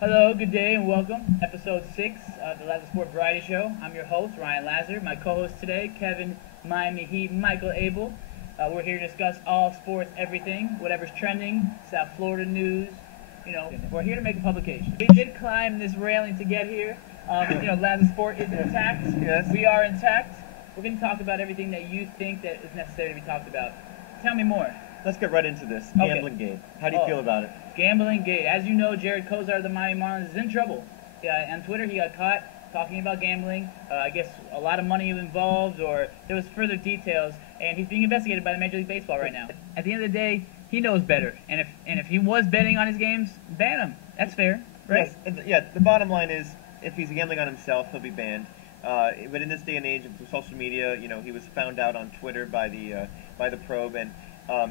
Hello, good day, and welcome. Episode 6 of the Lasner Sport Variety Show. I'm your host, Ryan Lasner. My co-host today, Kevin Miami Heat, Michael Abel. We're here to discuss all sports, everything, whatever's trending, South Florida news. We're here to make a publication. We did climb this railing to get here. Lasner Sport is intact. Yes. We are intact. We're going to talk about everything that you think that is necessary to be talked about. Tell me more. Let's get right into this. Gambling game. How do you feel about it? Gambling game. As you know, Jared Kozar of the Miami Marlins is in trouble. On Twitter, he got caught talking about gambling. I guess a lot of money involved, or there was further details, and he's being investigated by the Major League Baseball right now. At the end of the day, he knows better, and if he was betting on his games, ban him. That's fair, right? Yes. Yeah. The bottom line is, if he's gambling on himself, he'll be banned. But in this day and age of social media, he was found out on Twitter by the probe, and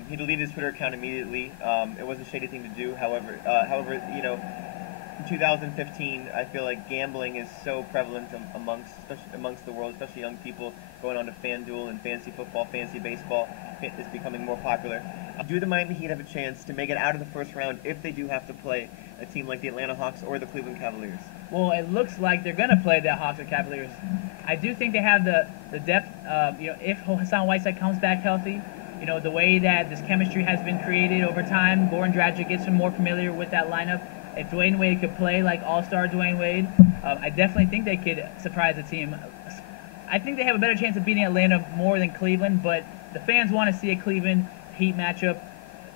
he deleted his Twitter account immediately. It was a shady thing to do. However, in 2015, I feel like gambling is so prevalent amongst the world, especially young people going on to FanDuel and fantasy football, fantasy baseball is becoming more popular. Do the Miami Heat have a chance to make it out of the first round if they do have to play a team like the Atlanta Hawks or the Cleveland Cavaliers? Well, it looks like they're going to play the Hawks or Cavaliers. I do think they have the depth. If Hassan Whiteside comes back healthy, the way that this chemistry has been created over time, Goran Dragic gets him more familiar with that lineup. If Dwayne Wade could play like all-star Dwayne Wade, I definitely think they could surprise the team. I think they have a better chance of beating Atlanta more than Cleveland, but the fans want to see a Cleveland Heat matchup.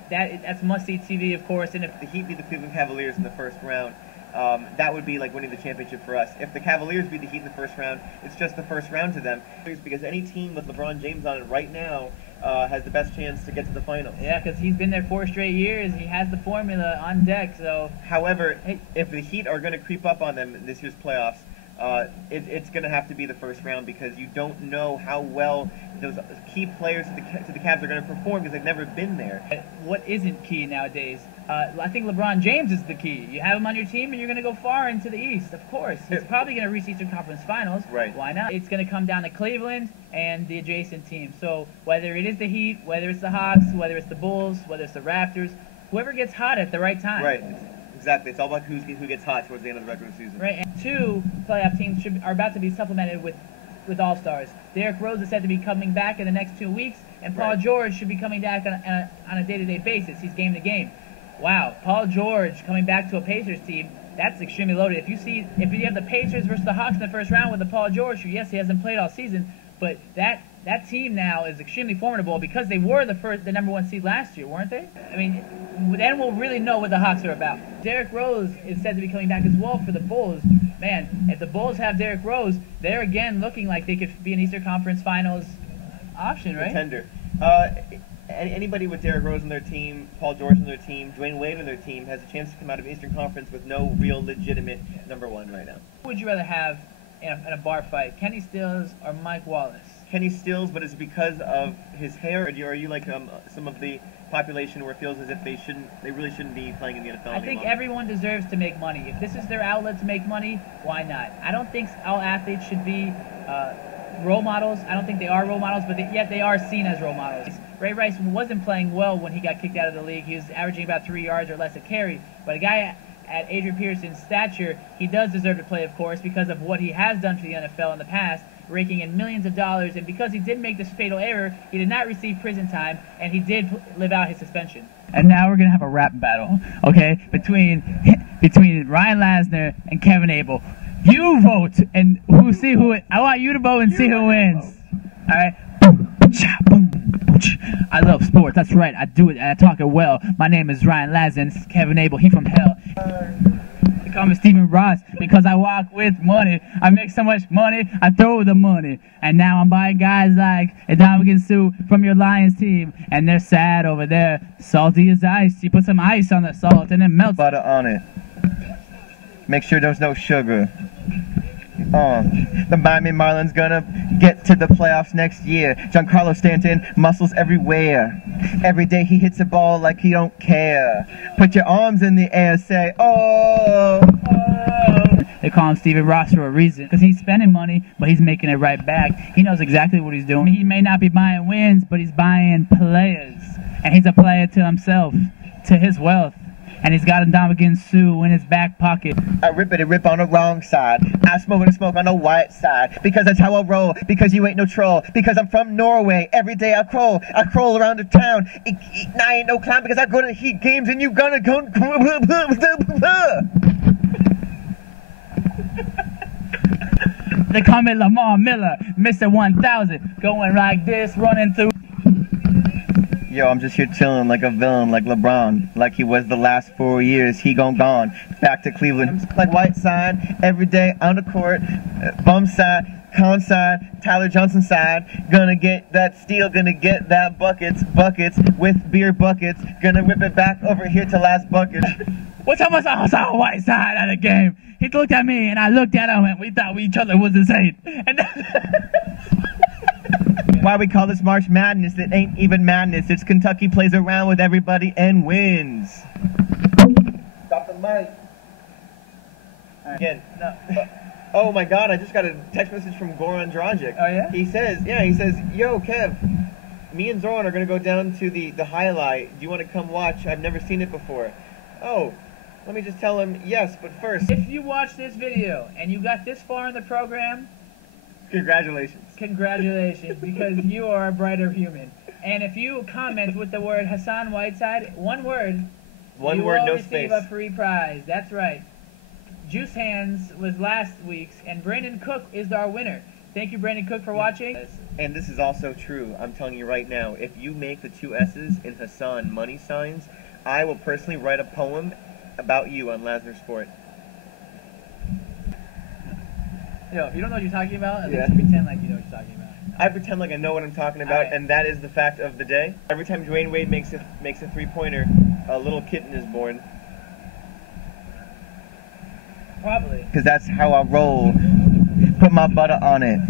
That's must-see TV, of course. And if the Heat beat the Cleveland Cavaliers in the first round, that would be like winning the championship for us. If the Cavaliers beat the Heat in the first round, it's just the first round to them. Because any team with LeBron James on it right now has the best chance to get to the finals. Yeah, because he's been there 4 straight years. He has the formula on deck. So, however, if the Heat are going to creep up on them in this year's playoffs, it's going to have to be the first round, because you don't know how well those key players to the Cavs are going to perform, because they've never been there. What isn't key nowadays? I think LeBron James is the key. You have him on your team, and you're going to go far into the East, of course. He's probably going to reach Eastern Conference Finals. Right. Why not? It's going to come down to Cleveland and the adjacent team. So whether it is the Heat, whether it's the Hawks, whether it's the Bulls, whether it's the Raptors, whoever gets hot at the right time. Right. Exactly. It's all about who gets hot towards the end of the regular season. Right. And 2 playoff teams are about to be supplemented with all-stars. Derrick Rose is said to be coming back in the next 2 weeks, and Paul George should be coming back on a day-to-day basis. He's game to game. Wow, Paul George coming back to a Pacers team, that's extremely loaded. If you have the Pacers versus the Hawks in the first round with the Paul George, yes, he hasn't played all season, but that team now is extremely formidable, because they were the number 1 seed last year, weren't they? I mean, then we'll really know what the Hawks are about. Derrick Rose is said to be coming back as well for the Bulls. Man, if the Bulls have Derrick Rose, they're again looking like they could be an Eastern Conference Finals option, right? Contender. Anybody with Derrick Rose on their team, Paul George on their team, Dwayne Wade on their team has a chance to come out of Eastern Conference with no real legitimate number 1 right now. Who would you rather have in a bar fight, Kenny Stills or Mike Wallace? Kenny Stills, but is it because of his hair, or are you like some of the population where it feels as if they really shouldn't be playing in the NFL I think everyone deserves to make money. If this is their outlet to make money, why not? I don't think all athletes should be role models. I don't think they are role models, but yet they are seen as role models. Ray Rice wasn't playing well when he got kicked out of the league. He was averaging about 3 yards or less a carry, but a guy at Adrian Peterson's stature, he does deserve to play, of course, because of what he has done for the NFL in the past, raking in millions of dollars, and because he did make this fatal error, he did not receive prison time, and he did live out his suspension. And now we're going to have a rap battle, okay, between Ryan Lasner and Kevin Abel. You vote, and I want you to vote and see who wins. All right? I love sports, that's right, I do it, and I talk it well. My name is Ryan Lasner, and this is Kevin Abel, he from hell. They call me Stephen Ross because I walk with money. I make so much money, I throw the money. And now I'm buying guys like Ndamukong Suh from your Lions team, and they're sad over there. Salty as ice. You put some ice on the salt and it melts. Butter on it. Make sure there's no sugar. The Miami Marlins gonna get to the playoffs next year. Giancarlo Stanton, muscles everywhere. Every day he hits a ball like he don't care. Put your arms in the air, say, oh, oh. They call him Stephen Ross for a reason, because he's spending money, but he's making it right back. He knows exactly what he's doing. He may not be buying wins, but he's buying players. And he's a player to himself, to his wealth. And he's got a Dominican Sue in his back pocket. I rip it and rip on the wrong side. I smoke and smoke on the white side. Because that's how I roll. Because you ain't no troll. Because I'm from Norway. Every day I crawl. I crawl around the town. I ain't no clown because I go to Heat games and you gonna go. They call me Lamar Miller, Mr. 1000. Going like this, running through. Yo, I'm just here chilling like a villain, like LeBron. Like he was the last 4 years, he gone. Back to Cleveland. Like white side, every day on the court. Bum side, con side, Tyler Johnson side. Gonna get that steal, gonna get that buckets with beer buckets. Gonna whip it back over here to last bucket. What's up, I saw white side of the game. He looked at me and I looked at him and we thought each other was the same. And why we call this March Madness? It ain't even madness. It's Kentucky plays around with everybody and wins. Stop the mic. Again. No. Oh my God! I just got a text message from Goran Dragic. Oh yeah. He says, yo Kev, me and Zoran are gonna go down to the highlight. Do you want to come watch? I've never seen it before. Oh, let me just tell him yes, but first. If you watch this video and you got this far in the program, congratulations. Congratulations, because you are a brighter human. And if you comment with the word Hassan Whiteside, one word, no space. You will receive a free prize. That's right. Juice Hands was last week's, and Brandon Cook is our winner. Thank you, Brandon Cook, for watching. And this is also true. I'm telling you right now, if you make the 2 S's in Hassan money signs, I will personally write a poem about you on Lasner Sport. Yo, if you don't know what you're talking about, at least pretend like you know what you're talking about. I pretend like I know what I'm talking about, right. And that is the fact of the day. Every time Dwayne Wade makes a three-pointer, a little kitten is born. Probably. Because that's how I roll. Put my butter on it.